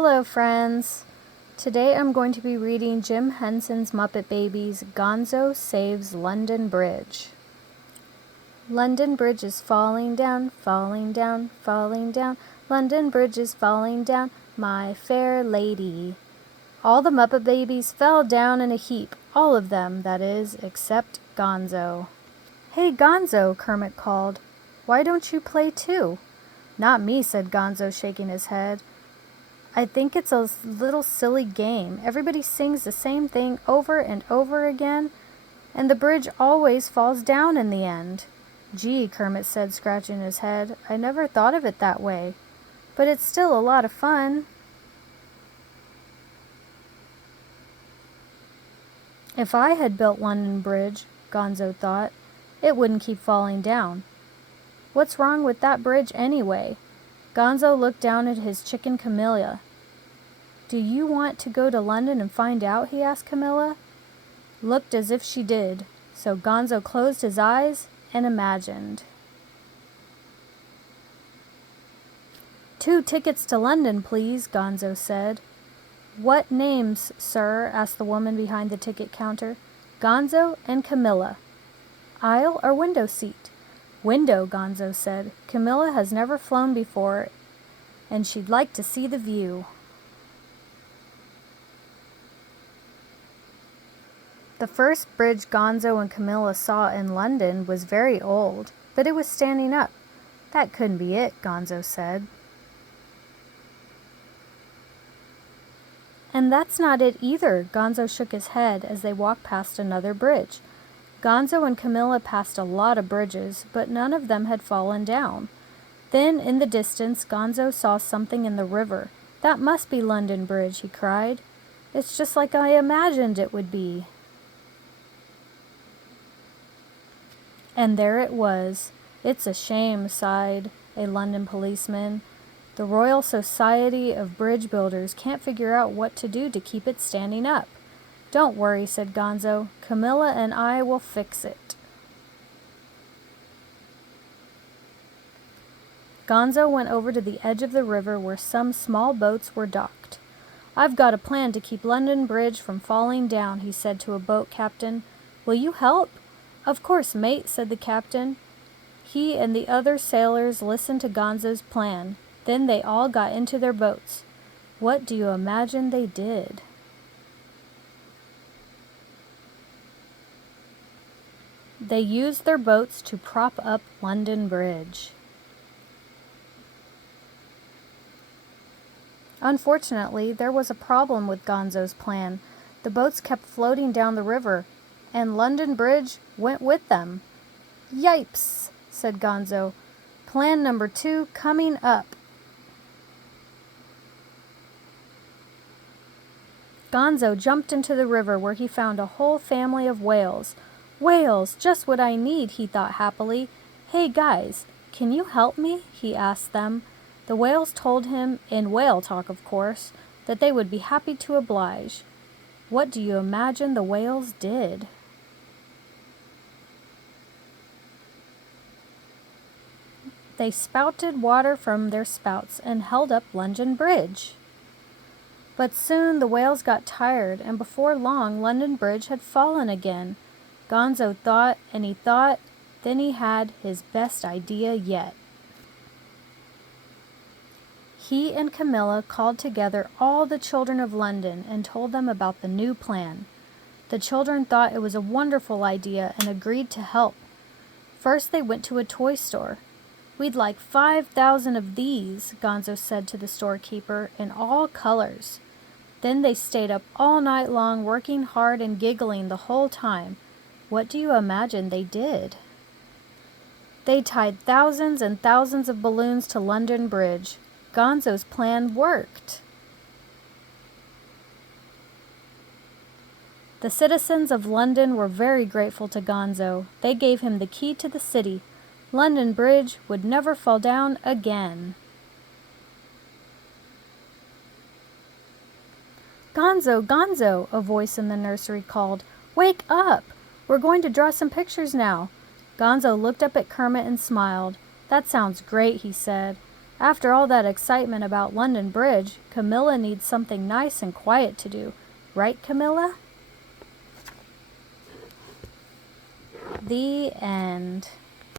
Hello, friends. Today I'm going to be reading Jim Henson's Muppet Babies, Gonzo Saves London Bridge. London Bridge is falling down, falling down, falling down. London Bridge is falling down, my fair lady. All the Muppet Babies fell down in a heap, all of them, that is, except Gonzo. "Hey, Gonzo," Kermit called. "Why don't you play too?" "Not me," said Gonzo, shaking his head. "I think it's a little silly game. Everybody sings the same thing over and over again, and the bridge always falls down in the end." "Gee," Kermit said, scratching his head, "I never thought of it that way. But it's still a lot of fun." "If I had built London Bridge," Gonzo thought, "it wouldn't keep falling down. What's wrong with that bridge anyway?" Gonzo looked down at his chicken Camilla. "Do you want to go to London and find out?" he asked Camilla. Looked as if she did, so Gonzo closed his eyes and imagined. "2 tickets to London, please," Gonzo said. "What names, sir?" asked the woman behind the ticket counter. "Gonzo and Camilla." "Aisle or window seat?" "Window," Gonzo said. "Camilla has never flown before, and she'd like to see the view." The first bridge Gonzo and Camilla saw in London was very old, but it was standing up. "That couldn't be it," Gonzo said. "And that's not it either," Gonzo shook his head as they walked past another bridge. Gonzo and Camilla passed a lot of bridges, but none of them had fallen down. Then, in the distance, Gonzo saw something in the river. "That must be London Bridge," he cried. "It's just like I imagined it would be." And there it was. "It's a shame," sighed a London policeman. "The Royal Society of Bridge Builders can't figure out what to do to keep it standing up." "Don't worry," said Gonzo. "Camilla and I will fix it." Gonzo went over to the edge of the river where some small boats were docked. "I've got a plan to keep London Bridge from falling down," he said to a boat captain. "Will you help?" "Of course, mate," said the captain. He and the other sailors listened to Gonzo's plan. Then they all got into their boats. What do you imagine they did? They used their boats to prop up London Bridge. Unfortunately, there was a problem with Gonzo's plan. The boats kept floating down the river, and London Bridge went with them. "Yipes," said Gonzo. "Plan number 2 coming up." Gonzo jumped into the river where he found a whole family of whales. "Whales, just what I need," he thought happily. "Hey guys, can you help me?" he asked them. The whales told him, in whale talk of course, that they would be happy to oblige. What do you imagine the whales did? They spouted water from their spouts and held up London Bridge. But soon the whales got tired, and before long London Bridge had fallen again. Gonzo thought and he thought, then he had his best idea yet. He and Camilla called together all the children of London and told them about the new plan. The children thought it was a wonderful idea and agreed to help. First they went to a toy store. "We'd like 5,000 of these," Gonzo said to the storekeeper, "in all colors." Then they stayed up all night long working hard and giggling the whole time. What do you imagine they did? They tied thousands and thousands of balloons to London Bridge. Gonzo's plan worked. The citizens of London were very grateful to Gonzo. They gave him the key to the city. London Bridge would never fall down again. "Gonzo, Gonzo," a voice in the nursery called. "Wake up! We're going to draw some pictures now." Gonzo looked up at Kermit and smiled. "That sounds great," he said. After all that excitement about London Bridge, Camilla needs something nice and quiet to do. Right, Camilla? The end.